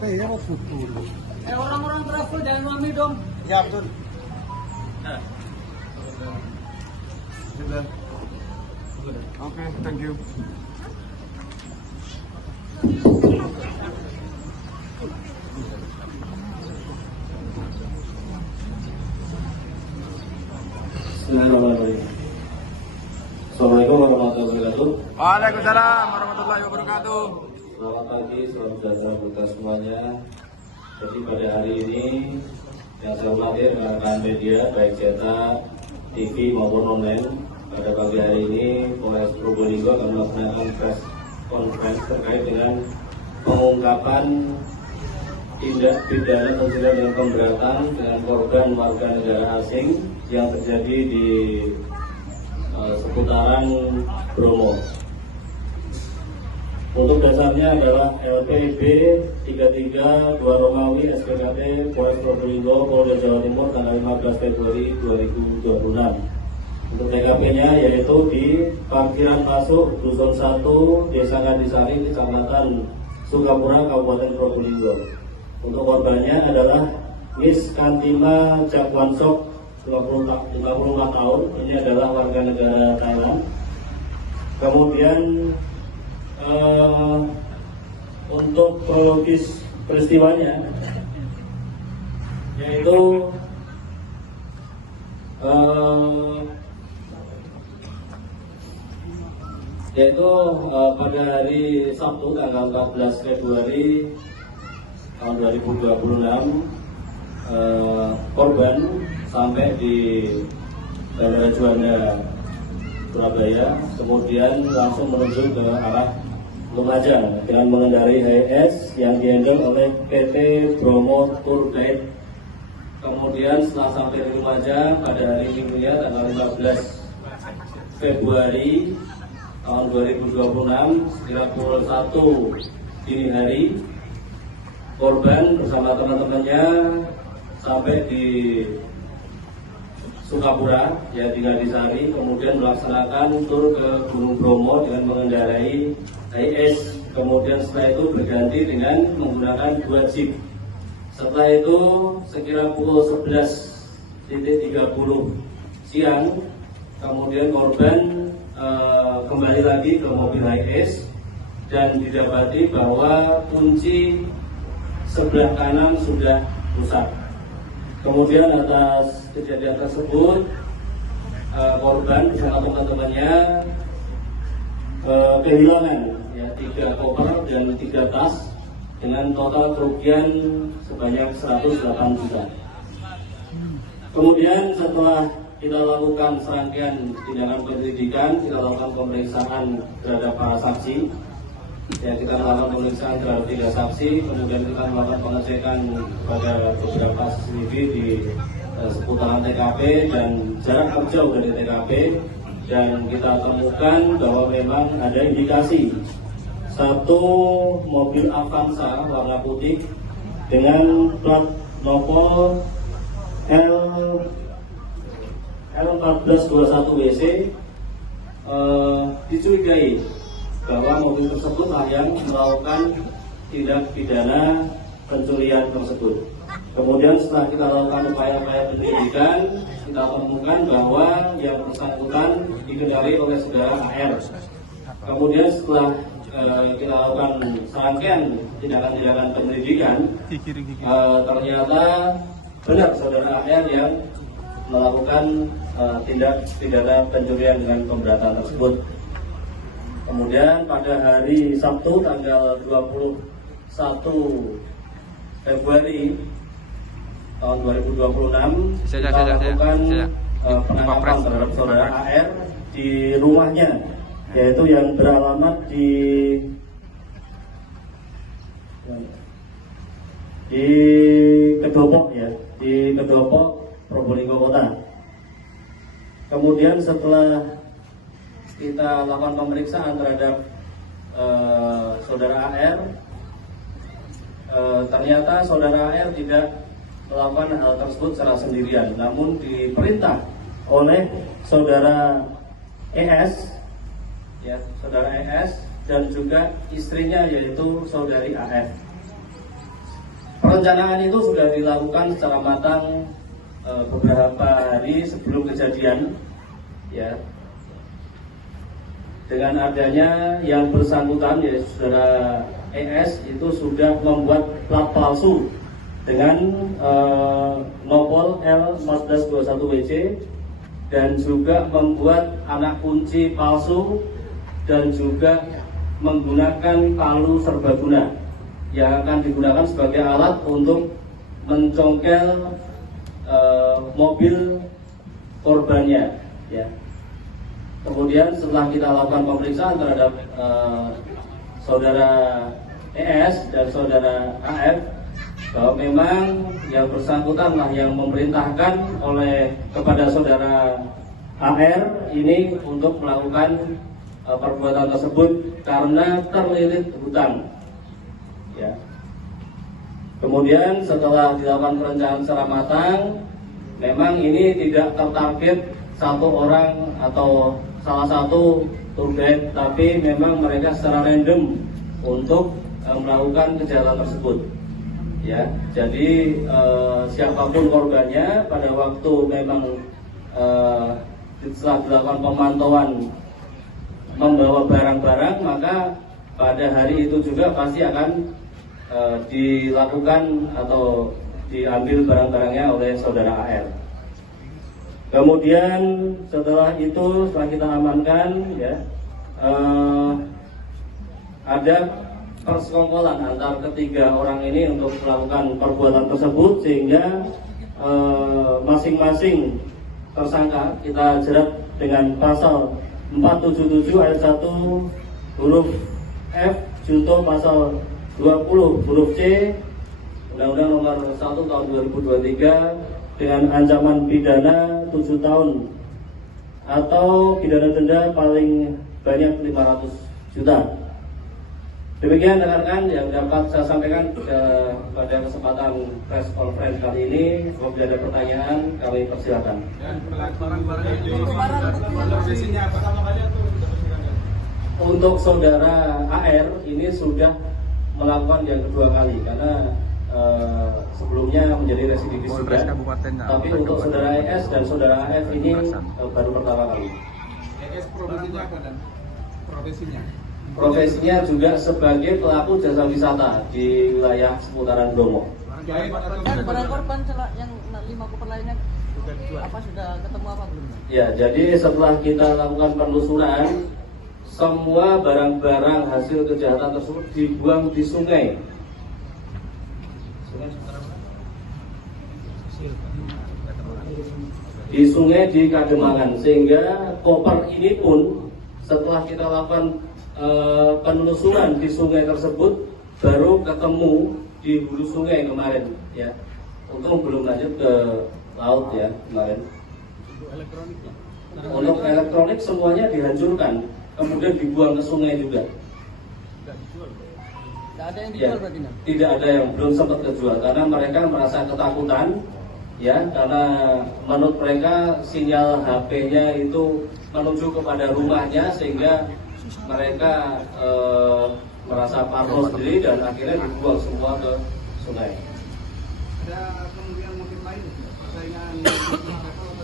Pero futuro. Orang-orang travel jangan mami dong. Ya betul. Oke, thank you. Bismillahirrahmanirrahim. Assalamualaikum warahmatullahi wabarakatuh. Waalaikumsalam warahmatullahi wabarakatuh. Selamat pagi, selamat sejahtera untuk semuanya. Jadi pada hari ini yang saya hormati rekan media baik cetak, TV maupun online. Pada pagi hari ini Polres Probolinggo akan melaksanakan press conference terkait dengan pengungkapan tindak pidana pencurian dan pemberatan dengan korban warga negara asing yang terjadi di seputaran Bromo. Untuk dasarnya adalah LPB 33 2 Romawi SPKT Polres Probolinggo Polda Jawa Timur tanggal 15 Februari 2026. Untuk TKP-nya yaitu di parkiran masuk Dusun 1 Desa Kandisari Kecamatan Sukapura Kabupaten Probolinggo. Untuk korbannya adalah Miss Kantima Jakwansok 54 tahun. Ini adalah warga negara Thailand. Kemudian untuk kronologis peristiwanya yaitu pada hari Sabtu tanggal 14 Februari tahun 2026 korban sampai di Bandara Juanda Surabaya, kemudian langsung menuju ke arah Lumajang dengan mengendarai HS yang dihandle oleh PT Bromo Tour Guide. Kemudian setelah sampai di Lumajang pada hari Minggunya tanggal 15 Februari tahun 2026 sekira pukul 1 dini hari, korban bersama teman-temannya sampai di Sukapura, ya di Kandisari, kemudian melaksanakan tur ke Gunung Bromo dengan mengendarai HIS. Kemudian setelah itu berganti dengan menggunakan 2 jeep. Setelah itu sekira pukul 11.30 siang, kemudian korban kembali lagi ke mobil HIS dan didapati bahwa kunci sebelah kanan sudah rusak. Kemudian atas kejadian tersebut korban bersama teman-temannya kehilangan ya 3 koper dan 3 tas dengan total kerugian sebanyak 108 juta. Kemudian setelah kita lakukan serangkaian tindakan penyelidikan, kita lakukan pemeriksaan terhadap para saksi. Ya, kita melakukan pemeriksaan terhadap 3 saksi, kemudian kita melakukan pengecekan pada beberapa CCTV di seputaran TKP dan jarak terjauh dari TKP, dan kita temukan bahwa memang ada indikasi 1 mobil Avanza warna putih dengan plat nopol L1421WC dicurigai bahwa mobil tersebutlah yang melakukan tindak pidana pencurian tersebut. Kemudian setelah kita lakukan upaya-upaya penyelidikan, kita temukan bahwa yang bersangkutan dikendarai oleh saudara AR. Kemudian setelah kita lakukan serangkaian tindakan-tindakan penyelidikan, ternyata benar saudara AR yang melakukan tindak pidana pencurian dengan pemberatan tersebut. Kemudian pada hari Sabtu tanggal 21 Februari tahun 2026 kita lakukan penangkapan terhadap saudara AR di rumahnya, yaitu yang beralamat di Kedopok, ya, di Kedopok Probolinggo Kota. Kemudian setelah kita lakukan pemeriksaan terhadap saudara AR, ternyata saudara AR tidak melakukan hal tersebut secara sendirian, namun diperintah oleh saudara ES, ya, saudara ES dan juga istrinya yaitu saudari AF. Perencanaan itu sudah dilakukan secara matang beberapa hari sebelum kejadian, ya. Dengan adanya yang bersangkutan, yaitu saudara ES, itu sudah membuat plat palsu dengan nopol L1421WC dan juga membuat anak kunci palsu dan juga menggunakan palu serbaguna yang akan digunakan sebagai alat untuk mencongkel mobil korbannya, ya. Kemudian setelah kita lakukan pemeriksaan terhadap saudara ES dan saudara AF, bahwa memang yang bersangkutanlah yang memerintahkan kepada saudara AR ini untuk melakukan perbuatan tersebut karena terlilit hutang, ya. Kemudian setelah dilakukan perencanaan secara matang, memang ini tidak tertarget satu orang atau salah satu tour guide, tapi memang mereka secara random untuk melakukan kejahatan tersebut, ya. Jadi siapapun korbannya pada waktu memang setelah dilakukan pemantauan membawa barang-barang, maka pada hari itu juga pasti akan dilakukan atau diambil barang-barangnya oleh saudara AR. Kemudian setelah itu, setelah kita amankan, ya, ada persekongkolan antar ketiga orang ini untuk melakukan perbuatan tersebut, sehingga masing-masing tersangka kita jerat dengan pasal 477 ayat 1 huruf F junto pasal 20 huruf C Undang-Undang Nomor 1 Tahun 2023 dengan ancaman pidana 7 tahun atau pidana denda paling banyak 500 juta. Demikian rekan-rekan yang dapat saya sampaikan pada kesempatan press conference kali ini. Apabila ada pertanyaan, kami persilakan. Untuk saudara AR ini sudah melakukan yang kedua kali karena sebelumnya menjadi residivis juga. Tapi untuk saudara ES dan saudara AF ini baru pertama kali. ES profesinya apa dan profesinya? Profesinya juga sebagai pelaku jasa wisata di wilayah seputaran Bromo. Dan barang korban yang 5 koper lainnya apa sudah ketemu apa belum? Ya, jadi setelah kita lakukan penelusuran, semua barang-barang hasil kejahatan tersebut dibuang di sungai. Di sungai di Kademangan, sehingga koper ini pun setelah kita lakukan penelusuran di sungai tersebut baru ketemu di hulu sungai kemarin, ya. Untung belum lanjut ke laut, ya, kemarin. Untuk elektronik semuanya dihancurkan, kemudian dibuang ke sungai juga. Tidak ada yang Ya, dijual berarti? tidak ada yang belum sempat kejual karena mereka merasa ketakutan, ya, karena menurut mereka sinyal HP-nya itu menuju kepada rumahnya sehingga mereka merasa parno sendiri dan akhirnya dibuang semua ke sungai. Ada kemungkinan motif lain, persaingan